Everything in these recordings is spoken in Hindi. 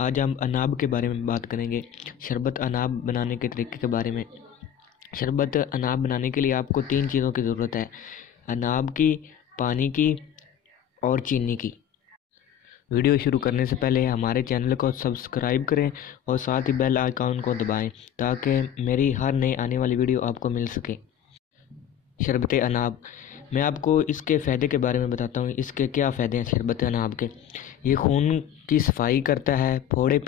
आज हम अनाब के बारे में बात करेंगे। शरबत अनाब बनाने के तरीके के बारे में। शरबत अनाब बनाने के लिए आपको 3 चीज़ों की ज़रूरत है: अनाब की, पानी की और चीनी की। वीडियो शुरू करने से पहले हमारे चैनल को सब्सक्राइब करें और साथ ही बेल आइकॉन को दबाएं ताकि मेरी हर नई आने वाली वीडियो आपको मिल सके। शरबत अनाब, मैं आपको इसके फ़ायदे के बारे में बताता हूँ। इसके क्या फ़ायदे हैं शरबत अनाब के। ये खून की सफाई करता है, फोड़े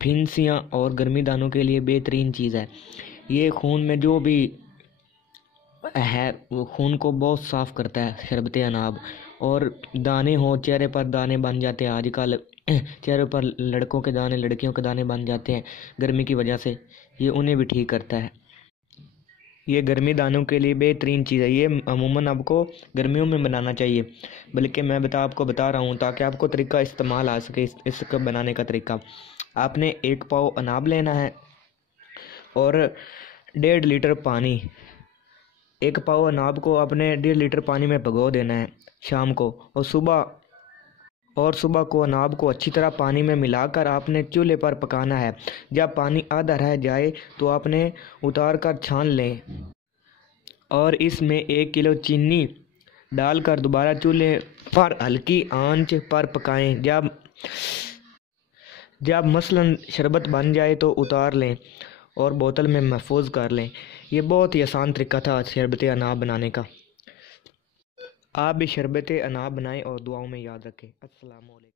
फिंसियाँ और गर्मी दानों के लिए बेहतरीन चीज़ है। ये खून में जो भी है वो खून को बहुत साफ़ करता है शरबत अनाब। और दाने हो, चेहरे पर दाने बन जाते हैं आजकल चेहरे पर लड़कों के दाने, लड़कियों के दाने बन जाते हैं गर्मी की वजह से, ये उन्हें भी ठीक करता है। ये गर्मी दानों के लिए बेहतरीन चीज़ है। ये अमूमन आपको गर्मियों में बनाना चाहिए, बल्कि मैं आपको बता रहा हूँ ताकि आपको तरीका इस्तेमाल आ सके। इसका बनाने का तरीका, आपने 1 पाव अनाब लेना है और 1.5 लीटर पानी। 1 पाव अनाब को आपने 1.5 लीटर पानी में भिगो देना है शाम को, और सुबह को अनाब को अच्छी तरह पानी में मिलाकर आपने चूल्हे पर पकाना है। जब पानी आधा रह जाए तो आपने उतार कर छान लें और इसमें 1 किलो चीनी डालकर दोबारा चूल्हे पर हल्की आंच पर पकाएं। जब मसलन शरबत बन जाए तो उतार लें और बोतल में महफूज कर लें। ये बहुत ही आसान तरीका था शरबत अनाब बनाने का। आप भी शरबत अनाब बनाएं और दुआओं में याद रखें। अस्सलाम वालेकुम।